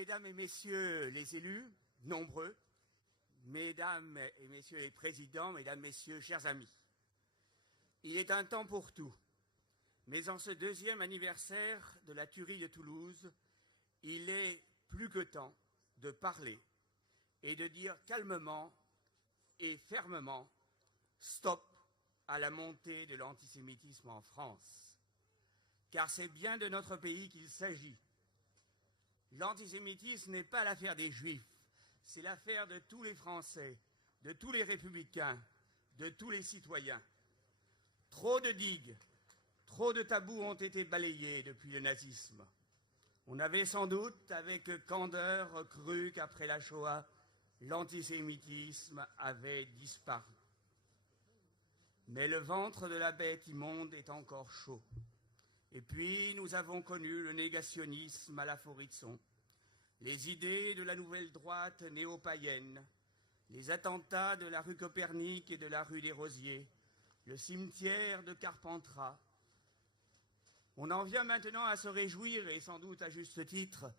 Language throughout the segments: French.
Mesdames et messieurs les élus, nombreux, mesdames et messieurs les présidents, mesdames, messieurs, chers amis, il est un temps pour tout. Mais en ce deuxième anniversaire de la tuerie de Toulouse, il est plus que temps de parler et de dire calmement et fermement stop à la montée de l'antisémitisme en France. Car c'est bien de notre pays qu'il s'agit. L'antisémitisme n'est pas l'affaire des Juifs, c'est l'affaire de tous les Français, de tous les républicains, de tous les citoyens. Trop de digues, trop de tabous ont été balayés depuis le nazisme. On avait sans doute, avec candeur, cru qu'après la Shoah, l'antisémitisme avait disparu. Mais le ventre de la bête immonde est encore chaud. Et puis, nous avons connu le négationnisme à la Faurisson, les idées de la nouvelle droite néo-païenne, les attentats de la rue Copernic et de la rue des Rosiers, le cimetière de Carpentras. On en vient maintenant à se réjouir, et sans doute à juste titre,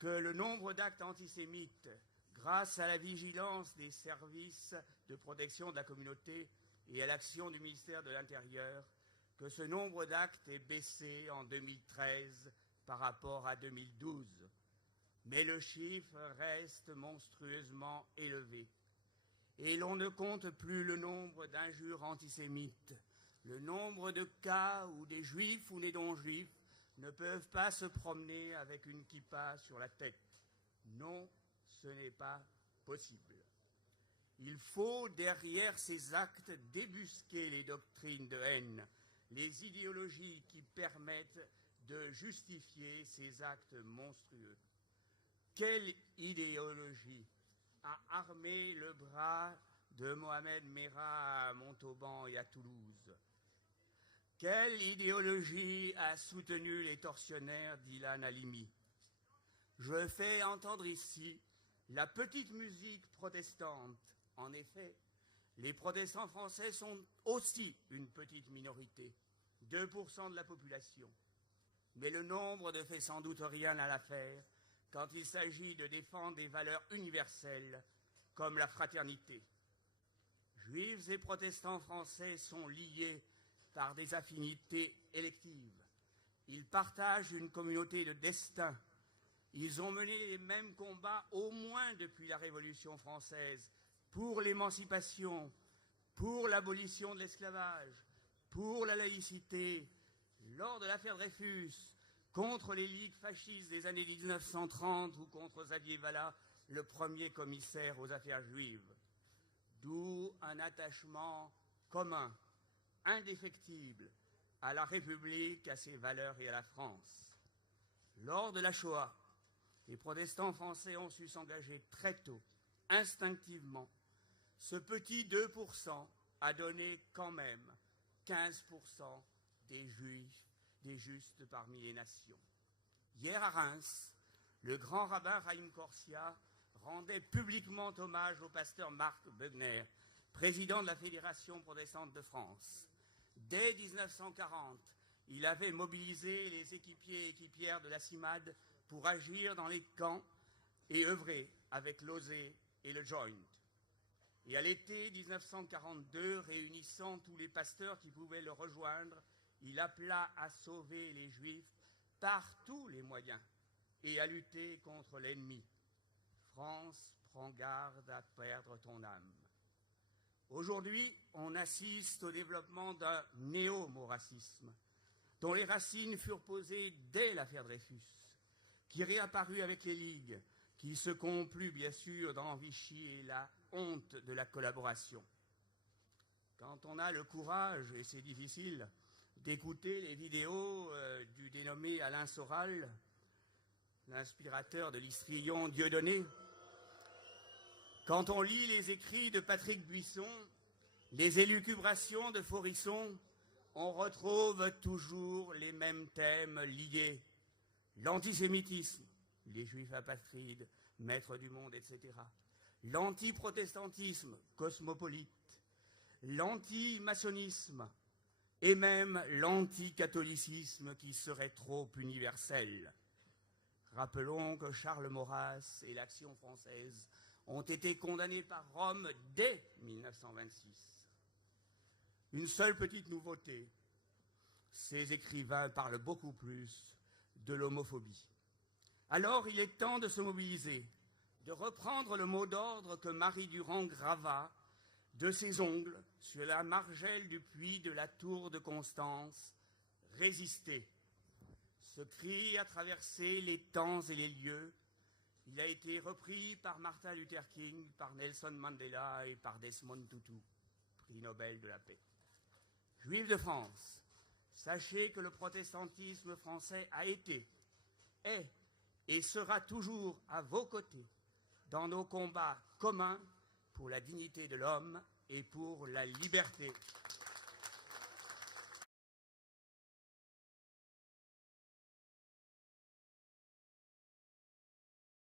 que le nombre d'actes antisémites, grâce à la vigilance des services de protection de la communauté et à l'action du ministère de l'Intérieur, que ce nombre d'actes est baissé en 2013 par rapport à 2012. Mais le chiffre reste monstrueusement élevé. Et l'on ne compte plus le nombre d'injures antisémites, le nombre de cas où des juifs ou des non-juifs ne peuvent pas se promener avec une kippa sur la tête. Non, ce n'est pas possible. Il faut, derrière ces actes, débusquer les doctrines de haine, les idéologies qui permettent de justifier ces actes monstrueux. Quelle idéologie a armé le bras de Mohamed Merah à Montauban et à Toulouse? Quelle idéologie a soutenu les tortionnaires d'Ilan Halimi? Je fais entendre ici la petite musique protestante. En effet, les protestants français sont aussi une petite minorité, 2% de la population. Mais le nombre ne fait sans doute rien à l'affaire quand il s'agit de défendre des valeurs universelles comme la fraternité. Juifs et protestants français sont liés par des affinités électives. Ils partagent une communauté de destin. Ils ont mené les mêmes combats au moins depuis la Révolution française pour l'émancipation, pour l'abolition de l'esclavage, pour la laïcité, lors de l'affaire Dreyfus, contre les ligues fascistes des années 1930 ou contre Xavier Vallat, le premier commissaire aux affaires juives. D'où un attachement commun, indéfectible, à la République, à ses valeurs et à la France. Lors de la Shoah, les protestants français ont su s'engager très tôt, instinctivement. Ce petit 2% a donné quand même 15% des juifs, des justes parmi les nations. Hier à Reims, le grand rabbin Chaim Corsia rendait publiquement hommage au pasteur Marc Bögner, président de la Fédération protestante de France. Dès 1940, il avait mobilisé les équipiers et équipières de la CIMAD pour agir dans les camps et œuvrer avec l'OSE et le Joint. Et à l'été 1942, réunissant tous les pasteurs qui pouvaient le rejoindre, il appela à sauver les Juifs par tous les moyens et à lutter contre l'ennemi. France, prends garde à perdre ton âme. Aujourd'hui, on assiste au développement d'un néo-racisme, dont les racines furent posées dès l'affaire Dreyfus, qui réapparut avec les ligues, qui se complut bien sûr dans Vichy et la honte de la collaboration. Quand on a le courage, et c'est difficile, d'écouter les vidéos du dénommé Alain Soral, l'inspirateur de l'histrion Dieudonné, quand on lit les écrits de Patrick Buisson, les élucubrations de Faurisson, on retrouve toujours les mêmes thèmes liés. L'antisémitisme, les juifs apatrides, maîtres du monde, etc. L'antiprotestantisme, cosmopolite. L'antimaçonnisme et même l'anticatholicisme qui serait trop universel. Rappelons que Charles Maurras et l'Action française ont été condamnés par Rome dès 1926. Une seule petite nouveauté, ces écrivains parlent beaucoup plus de l'homophobie. Alors il est temps de se mobiliser, de reprendre le mot d'ordre que Marie Durand grava de ses ongles sur la margelle du puits de la tour de Constance, « Résister ». Ce cri a traversé les temps et les lieux. Il a été repris par Martin Luther King, par Nelson Mandela et par Desmond Tutu, prix Nobel de la paix. Juifs de France, sachez que le protestantisme français a été, est et sera toujours à vos côtés dans nos combats communs pour la dignité de l'homme et pour la liberté.